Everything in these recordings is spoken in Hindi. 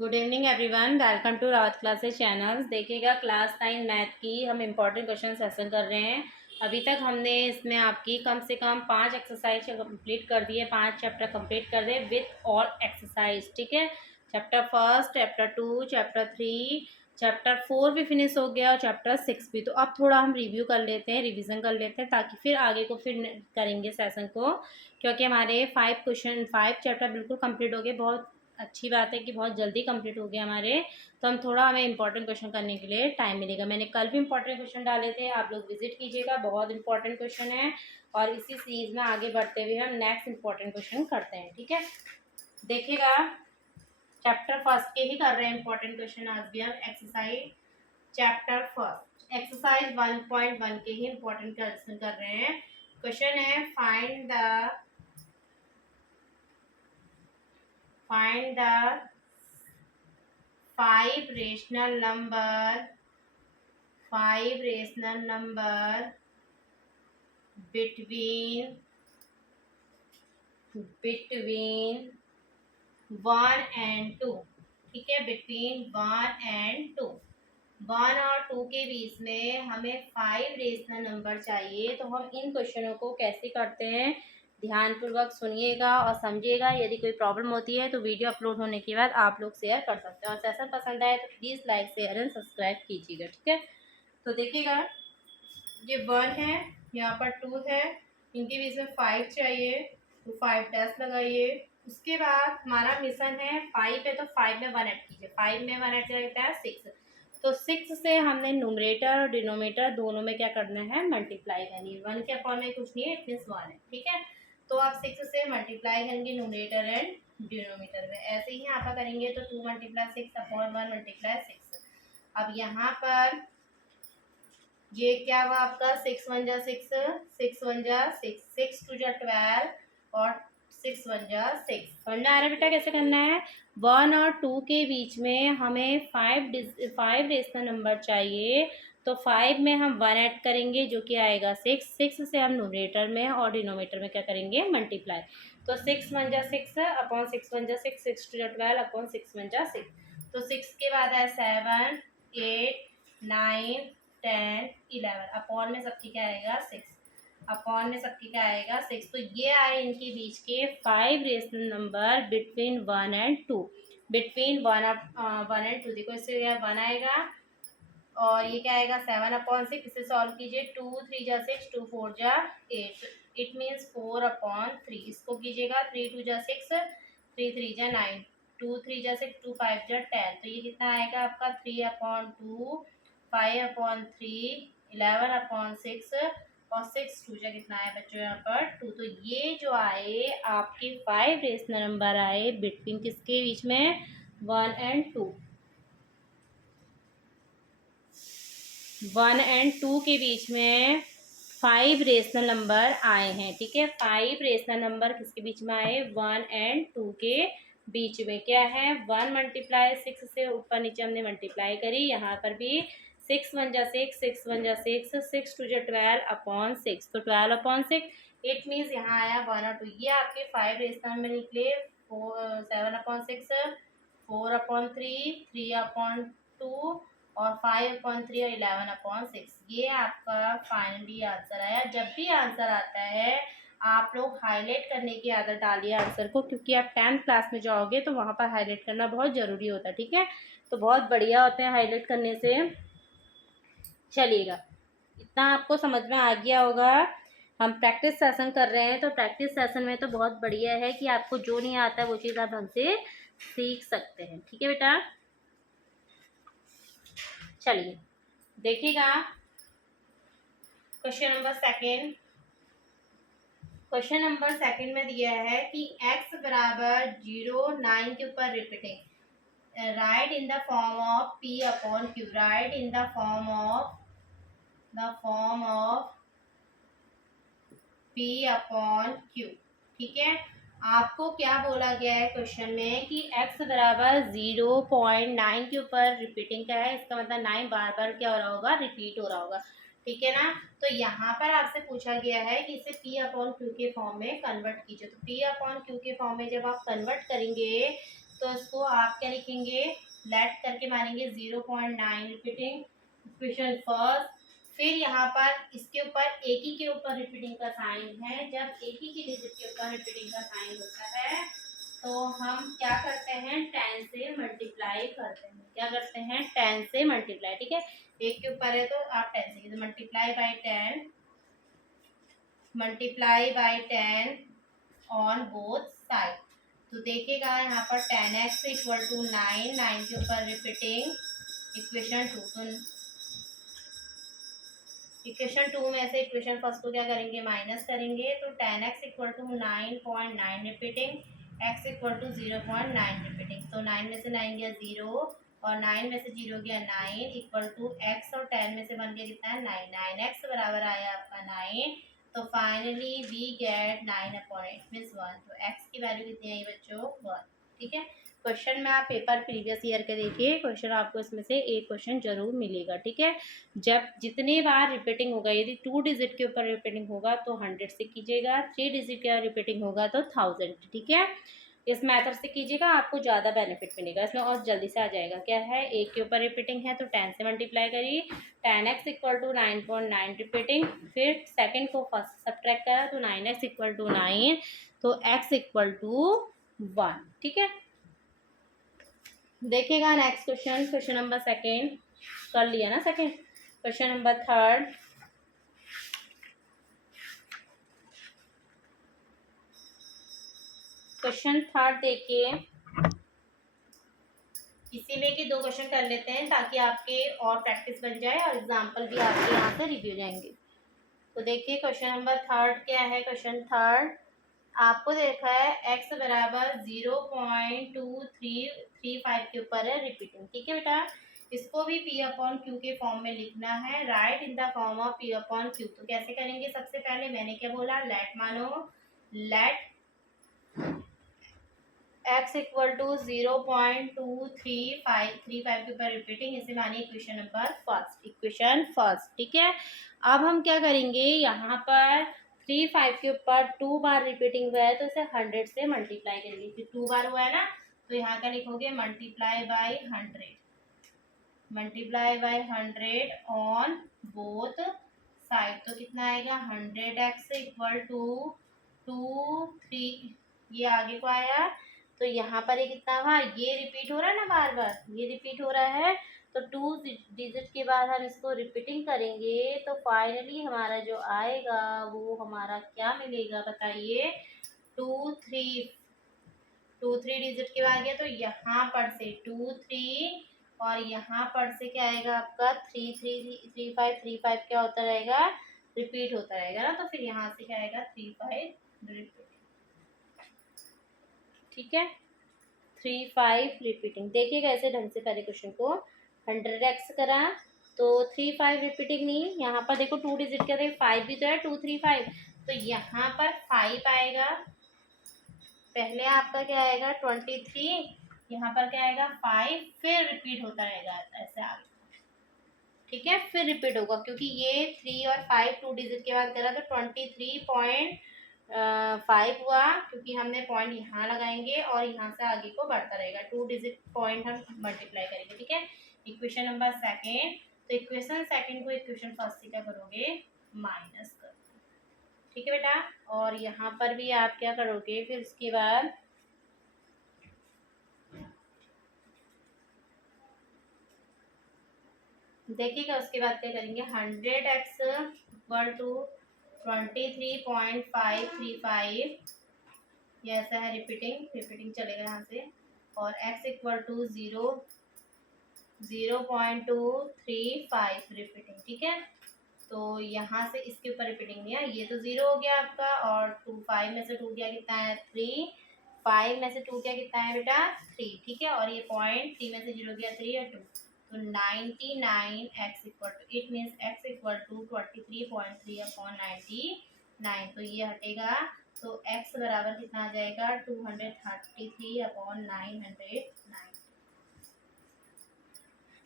Good evening everyone, welcome to Rawat classes channels. देखिएगा क्लास 9 मैथ की हम इम्पॉर्टेंट क्वेश्चन सेशन कर रहे हैं। अभी तक हमने इसमें आपकी कम से कम 5 एक्सरसाइज कंप्लीट कर दिए, 5 चैप्टर कंप्लीट कर दिए विथ ऑल एक्सरसाइज। ठीक है, chapter first, chapter 2, chapter 3, chapter 4 भी फिनिश हो गया और चैप्टर 6 भी। तो अब थोड़ा हम रिव्यू कर लेते हैं, रिविज़न कर लेते हैं, ताकि फिर आगे को फिर करेंगे सेशन को, क्योंकि हमारे 5 चैप्टर बिल्कुल कंप्लीट हो गए। बहुत अच्छी बात है कि बहुत जल्दी कंप्लीट हो गया हमारे। तो हमें इंपॉर्टेंट क्वेश्चन करने के लिए टाइम मिलेगा। मैंने कल भी इंपॉर्टेंट क्वेश्चन डाले थे, आप लोग विजिट कीजिएगा, बहुत इंपॉर्टेंट क्वेश्चन है। और इसी सीरीज में आगे बढ़ते हुए हम नेक्स्ट इंपॉर्टेंट क्वेश्चन करते हैं। ठीक है, देखिएगा चैप्टर फर्स्ट के ही कर रहे हैं इंपॉर्टेंट क्वेश्चन। आज भी हम एक्सरसाइज चैप्टर फर्स्ट एक्सरसाइज 1.1 के ही इंपॉर्टेंट क्वेश्चन कर रहे हैं। क्वेश्चन है find the 5 rational number between 1 and 2। ठीक है, बिटवीन 1 and 2, 1 और 2 के बीच में हमें 5 रेशनल नंबर चाहिए। तो हम इन क्वेश्चनों को कैसे करते हैं, ध्यानपूर्वक सुनिएगा और समझिएगा। यदि कोई प्रॉब्लम होती है तो वीडियो अपलोड होने के बाद आप लोग शेयर कर सकते हैं, और सेशन पसंद आए तो please like share and subscribe कीजिएगा। ठीक है, तो देखिएगा ये 1 है, यहाँ पर 2 है, इनके बीच में 5 चाहिए, तो 5 डैश लगाइए। उसके बाद हमारा मिशन है 5 है, तो 5 में 1 ऐड कीजिए। 5 में 1 ऐड करता है 6, तो 6 से हमने न्यूमरेटर और डिनोमिनेटर दोनों में क्या करना है, मल्टीप्लाई करनी है। 1 के अपॉन में कुछ नहीं है, इट मीन्स 1 है। ठीक है, तो आप 6 से मल्टीप्लाई करेंगे न्यूमरेटर एंड डिनोमिनेटर में। ऐसे ही यहाँ पर करेंगे तो 2 × 6 अपॉन 1 × 6। अब यहाँ पर ये क्या हुआ आपका, 6 × 1 = 6, 6 × 1 = 6, 6 × 2 = 12 और 6 × 1 = 6। समझ आ रहा है बेटा कैसे करना है। 1 और 2 के बीच में हमें 5 रेशनल नंबर चाहिए, तो 5 में हम 1 ऐड करेंगे जो कि आएगा 6। 6 से हम न्यूमरेटर में और डिनोमिनेटर में क्या करेंगे, मल्टीप्लाई। तो 6 × 1 = 6 अपॉन 6 × 1 = 6, 6 × 2 = 12 अपॉन 6 × 1 = 6। तो 6 के बाद है 7, 8, 9, 10, 11 अपॉन में सबकी क्या आएगा, 6। अपॉन में सबकी क्या आएगा, 6। तो ये आए इनके बीच के 5 rational number between 1 and 2। Between 1 and 2, देखो इससे यह 1 आएगा और ये क्या आएगा 7/6। इसे सॉल्व कीजिए, 2 × 3 = 6, 2 × 4 = 8, इट मीन्स 4/3। इसको कीजिएगा, 3 × 2 = 6, 3 × 3 = 9, 2 × 3 = 6, 2 × 5 = 10। तो ये कितना आएगा आपका 3/2, 5/3, 11/6 और 6 2 जा कितना है बच्चों यहाँ पर 2। तो ये जो आए आपके 5 रेशनल नंबर आए बिटवीन किसके बीच में, 1 and 2। 1 and 2 के बीच में 5 रेशनल नंबर आए हैं। ठीक है, 5 रेशनल नंबर किसके बीच में आए, 1 and 2 के बीच में। क्या है, 1 × 6 से ऊपर नीचे हमने मल्टीप्लाई करी, यहाँ पर भी 6 × 1 = 6, 6 × 1 = 6, 6 × 2 = 12/6, तो 12/6। इट मीन्स यहाँ आया 1 और 2। ये आपके 5 रेशनल नंबर निकले, 7/6, 4/3, 3/2 और 5/3 और 11/6। ये आपका फाइनली आंसर आया। जब भी आंसर आता है आप लोग हाईलाइट करने की आदत डालिए आंसर को, क्योंकि आप 10th क्लास में जाओगे तो वहाँ पर हाईलाइट करना बहुत ज़रूरी होता है। ठीक है, तो बहुत बढ़िया होते हैं हाईलाइट करने से। चलिएगा, इतना आपको समझ में आ गया होगा। हम प्रैक्टिस सेशन कर रहे हैं, तो प्रैक्टिस सेशन में तो बहुत बढ़िया है कि आपको जो नहीं आता है वो चीज़ आप हमसे सीख सकते हैं। ठीक है बेटा, चलिए देखिएगा question number second. Question number second में दिया है कि x = 0, 9 के ऊपर repeating, right in the form of p/q, right in the form of p/q। ठीक है, आपको क्या बोला गया है क्वेश्चन में कि x = 0.9 के ऊपर रिपीटिंग का है, इसका मतलब 9 बार बार क्या हो रहा होगा, रिपीट हो रहा होगा। ठीक है ना, तो यहाँ पर आपसे पूछा गया है कि इसे p/q के फॉर्म में कन्वर्ट कीजिए। तो p/q के फॉर्म में जब आप कन्वर्ट करेंगे तो इसको आप क्या लिखेंगे, लेट करके मारेंगे 0.9 रिपीटिंग इक्वेशन फर्स्ट। फिर यहाँ पर इसके ऊपर एक ही के ऊपर रिपीटिंग का साइन है। जब एक ही की डिजिट के ऊपर रिपीटिंग का साइन होता है तो हम क्या करते हैं, 10 से मल्टीप्लाई करते हैं। क्या करते हैं, 10 से मल्टीप्लाई। ठीक है, एक के ऊपर है तो आप 10 से, तो multiply by 10, multiply by 10 on both side. तो देखिएगा यहाँ पर 10x इक्वल टू 9, 9 के ऊपर रिपीटिंग इक्वेशन 2। तो इक्वेशन 2 में से इक्वेशन फर्स्ट को क्या करेंगे, माइनस करेंगे। तो 10x equal to 9.9 repeating, x equal to 0.9 repeating. तो 9 में से 9 गया 0 और 9 में से 0 गया 9 इक्वल टू x और 10 में से बन गया कितना है 9। 9x बराबर आया आपका 9। तो फाइनली वी गेट 9/8 मीन्स 1। तो x की वैल्यू कितनी आई बच्चों, 1। ठीक है, क्वेश्चन में आप पेपर प्रीवियस ईयर के देखिए, क्वेश्चन आपको इसमें से एक क्वेश्चन जरूर मिलेगा। ठीक है, जब जितने बार रिपीटिंग होगा, यदि 2 डिजिट के ऊपर रिपीटिंग होगा तो 100 से कीजिएगा, 3 डिजिट का रिपीटिंग होगा तो 1000। ठीक है, इस मेथड से कीजिएगा, आपको ज़्यादा बेनिफिट मिलेगा इसमें और जल्दी से आ जाएगा। क्या है, एक के ऊपर रिपीटिंग है तो 10 से मल्टीप्लाई करिए, 10x इक्वल टू 9.9 रिपीटिंग। फिर सेकंड को फर्स्ट सब्ट्रैक्ट करा तो 9x इक्वल टू 9, तो x इक्वल टू 1। ठीक है, देखिएगा next question, question number second कर लिया ना, second. Question number third, question third देखिए, इसी में के 2 क्वेश्चन कर लेते हैं ताकि आपके और प्रैक्टिस बन जाए और एग्जाम्पल भी आपके यहाँ से रिव्यू जाएंगे। तो देखिए क्वेश्चन नंबर थर्ड क्या है। क्वेश्चन थर्ड आपको देखा है x बराबर 0.2335 के ऊपर है रिपीटिंग। ठीक है बेटा, इसको भी p/q के फॉर्म में लिखना है, right in the form of p/q। तो कैसे करेंगे, सबसे पहले मैंने क्या बोला, लेट मानो, लेट x इक्वल टू 0.2335 के ऊपर रिपीटिंग, इसे मानिए equation number first, equation first. ठीक है, अब हम क्या करेंगे, यहाँ पर 35 के ऊपर 2 बार रिपीटिंग हुआ है तो इसे 100 से मल्टीप्लाई करेंगे। फिर 2 बार हुआ है ना, तो यहाँ का लिखोगे multiply by 100, multiply by 100 on both side. तो कितना आएगा, 100x इक्वल टू 3, ये आगे को आया। तो यहाँ पर ये कितना हुआ, ये रिपीट हो रहा है ना, बार बार ये रिपीट हो रहा है। तो 2 डिजिट के बाद हम इसको रिपीटिंग करेंगे तो फाइनली हमारा जो आएगा वो हमारा क्या मिलेगा बताइए, 2 3 डिजिट के बाद गया तो यहाँ पर से 2 3 और यहाँ पर से क्या आएगा आपका 3 3 3 5 3 5 क्या होता रहेगा, रिपीट होता रहेगा ना। तो फिर यहाँ से क्या आएगा 3 5 रिपीट। ठीक है, 3 5 रिपीटिंग। देखिएगा ऐसे ढंग से पहले क्वेश्चन को 100x करा तो 3 5 रिपीटिंग नहीं, यहाँ पर देखो 2 डिजिट के थे, 5 भी तो है, 2 3 5, तो यहाँ पर 5 आएगा। पहले आपका क्या आएगा 23, यहाँ पर क्या आएगा 5, फिर रिपीट होता रहेगा ऐसे आगे। ठीक है, फिर रिपीट होगा क्योंकि ये 3 और 5 2 डिजिट के बाद करा तो 23.5 हुआ, क्योंकि हमने पॉइंट यहाँ लगाएंगे और यहाँ से आगे को बढ़ता रहेगा, 2 डिजिट पॉइंट हम मल्टीप्लाई करेंगे। ठीक है, इक्वेशन नंबर सेकेंड। तो इक्वेशन सेकेंड को इक्वेशन फर्स्ट से क्या करोगे, माइनस कर। ठीक है बेटा, और यहाँ पर भी आप क्या करोगे, फिर उसके बाद देखिएगा उसके बाद क्या करेंगे, 100x इक्वल टू 23.535, ये ऐसा है रिपीटिंग चलेगा यहाँ से, और x इक्वल टू 0.235 रिपीटिंग। ठीक है, तो यहाँ से इसके ऊपर रिपीटिंग नहीं है, ये तो 0 हो गया आपका, और 2 5 में से 2 गया कितना है 3, 5 में से 2 गया कितना है बेटा 3। ठीक है, और ये पॉइंट 3 में से 0 गया 3 और 2, तो 99x equal to, it means x equal to 23.3/99, तो ये हटेगा। तो x बराबर कितना आ जाएगा 233/900,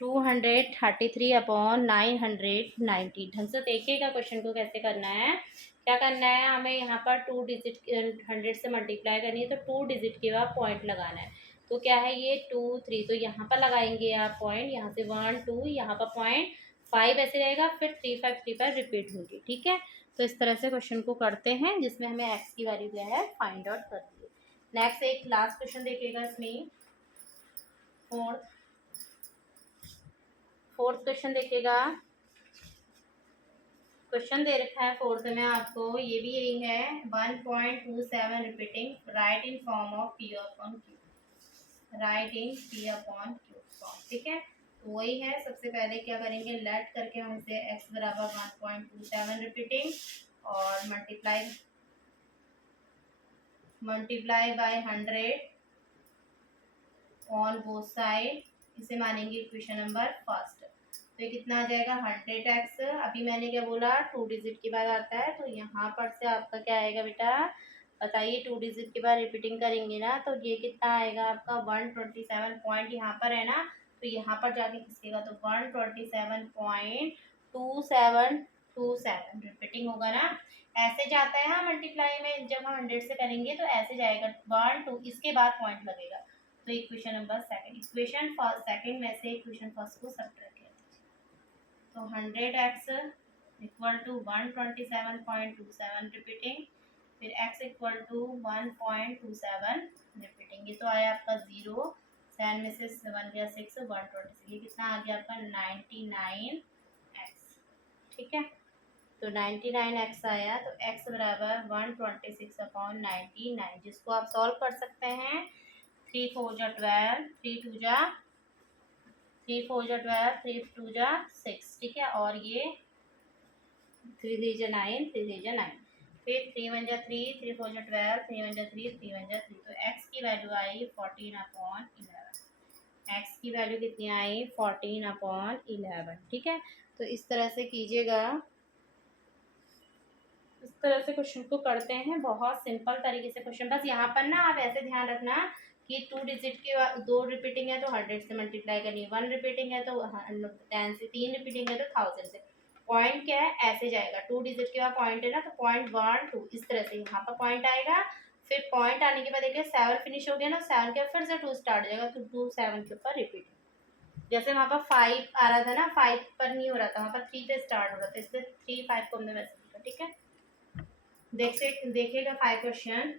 233/990। ढंग से देखिएगा क्वेश्चन को कैसे करना है। क्या करना है, हमें यहाँ पर 2 डिजिट 100 से मल्टीप्लाई करनी है तो 2 डिजिट के बाद पॉइंट लगाना है। तो क्या है ये 2 3, तो यहाँ पर लगाएंगे आप पॉइंट, यहाँ से 1 2, यहाँ पर पॉइंट 5 ऐसे रहेगा, फिर 3 5 3 5 रिपीट होंगे। ठीक है, तो इस तरह से क्वेश्चन को करते हैं जिसमें हमें एक्स की वैल्यू क्या है फाइंड आउट कर दी। नेक्स्ट एक लास्ट क्वेश्चन देखिएगा इसमें, फोर्थ क्वेश्चन देखिएगा। क्वेश्चन दे रखा है फोर्थ में आपको, ये भी यही है 1.27 repeating, right in form of P upon Q, right in P upon Q form. ठीक है, तो वही है, सबसे पहले क्या करेंगे, लेट करके हम इसे x बराबर 1.27 रिपीटिंग और multiply by 100 on both side, इसे मानेंगे इक्वेशन नंबर फर्स्ट। तो ये कितना आ जाएगा 100x, अभी मैंने क्या बोला 2 डिजिट के बाद आता है, तो यहाँ पर से आपका क्या आएगा बेटा बताइए, 2 डिजिट के बाद रिपीटिंग करेंगे ना, तो ये कितना आएगा आपका 127 पॉइंट यहाँ पर है ना, तो यहाँ पर जाके खिसकेगा, तो 127.2727 रिपीटिंग होगा ना। ऐसे जाता है हाँ मल्टीप्लाई में, जब हम 100 से करेंगे तो ऐसे जाएगा 1 2, इसके बाद पॉइंट लगेगा। तो equation number second, equation second में से इक्वेशन फर्स्ट को सब्ट्रैक्ट किया, तो 100x इक्वल टू 127.27 रिपीटिंग, फिर x इक्वल टू 1.27 रिपीटिंग, ये तो आया आपका 0, 7 में से 1 गया 6, 126, ये कितना आ गया आपका 99x। ठीक है, तो 99x आया, तो x बराबर 126/99, जिसको आप सॉल्व कर सकते हैं। 3 4 जा 12, 3 2 जा 12, 3 2 जा 6। ठीक है, और ये 3 3 जा 9, 3 3 जा 9, फिर 3 1 जा 3, 3 4 जा 12, 3 1 जा 3, 3 1 जा 3, तो x की वैल्यू आई 14/11। x की वैल्यू कितनी आई 14/11। ठीक है, तो इस तरह से कीजिएगा, इस तरह से क्वेश्चन को करते हैं, बहुत सिंपल तरीके से क्वेश्चन। बस यहाँ पर ना आप ऐसे ध्यान रखना कि 2 डिजिट के 2 रिपीटिंग है तो 100 से मल्टीप्लाई करनी है, 1 रिपीटिंग है तो 10 से, 3 रिपीटिंग है तो 1000 से। पॉइंट क्या है ऐसे जाएगा, 2 डिजिट के बाद पॉइंट है ना, तो पॉइंट 1 2 इस तरह से यहाँ पर पॉइंट आएगा, फिर पॉइंट आने के बाद देखिए 7 फिनिश हो गया ना, 7 के फिर से 2 स्टार्ट हो जाएगा, तो 2 7 के ऊपर रिपीट। जैसे वहाँ पर 5 आ रहा था ना, 5 पर नहीं हो रहा था, वहाँ पर 3 पे स्टार्ट हो रहा था, इसलिए 3 5 को हमने वैसे लिखा। ठीक है, देखिएगा 5 क्वेश्चन,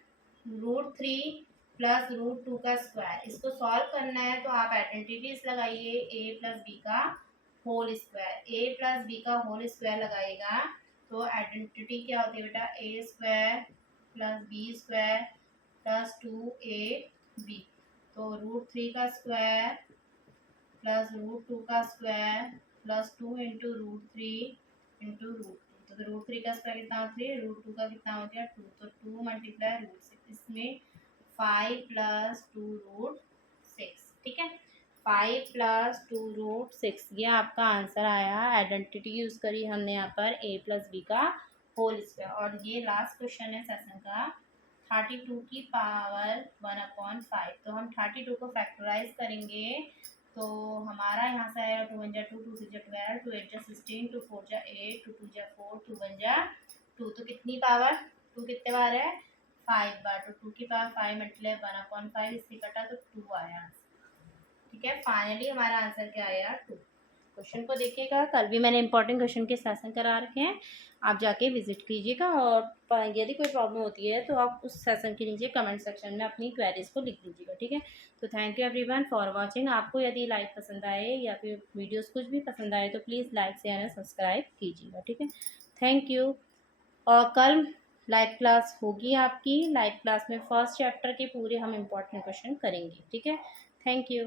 √3 प्लस √2 का स्क्वायर, इसको सॉल्व करना है तो आप आइडेंटिटीज लगाइए, a प्लस बी का whole square, a plus B का होल स्क्वायर लगाएगा तो आइडेंटिटी क्या होती है बेटा, a square plus B square plus 2ab, तो √3 का स्क्वायर प्लस √2 का स्क्वायर प्लस 2 इंटू √3 इंटू √2, तो √3 का स्क्वायर कितना होता है, √2 का कितना हो गया 2, तो 2 मल्टीप्लाई √6, इसमें 5 प्लस 2 √6। ठीक है, 5 प्लस 2 √6, ये आपका आंसर आया। आइडेंटिटी यूज़ करी हमने यहाँ पर a प्लस बी का होल स्क्वायर। और ये लास्ट क्वेश्चन है सेशन का, 32 की पावर 1/5, तो हम 32 को फैक्टराइज करेंगे, तो हमारा यहाँ से आएगा 2 1 जा 2, 2 6 जा 12, 2 8 जा 16, 2 4 जा 8, 2 2 जा 4, 2 1 जा 2, तो कितनी पावर 2 कितने बार है 5 बार, तो 2 की पावर 5 मल्टीप्लाई 1/5, इससे कटा तो 2 आया आंसर। ठीक है, फाइनली हमारा आंसर क्या आया 2। क्वेश्चन को देखिएगा, कल भी मैंने इंपॉर्टेंट क्वेश्चन के सेशन करा रखे हैं, आप जाके विजिट कीजिएगा, और यदि कोई प्रॉब्लम होती है तो आप उस सेशन के नीचे कमेंट सेक्शन में अपनी क्वेरीज को लिख दीजिएगा। ठीक है, तो thank you everyone for watching. आपको यदि लाइव पसंद आए या फिर वीडियोस कुछ भी पसंद आए तो please like share and subscribe कीजिएगा। ठीक है, थैंक यू। और कल लाइव क्लास होगी आपकी, लाइव क्लास में फर्स्ट चैप्टर के पूरे हम इम्पोर्टेंट क्वेश्चन करेंगे। ठीक है, थैंक यू।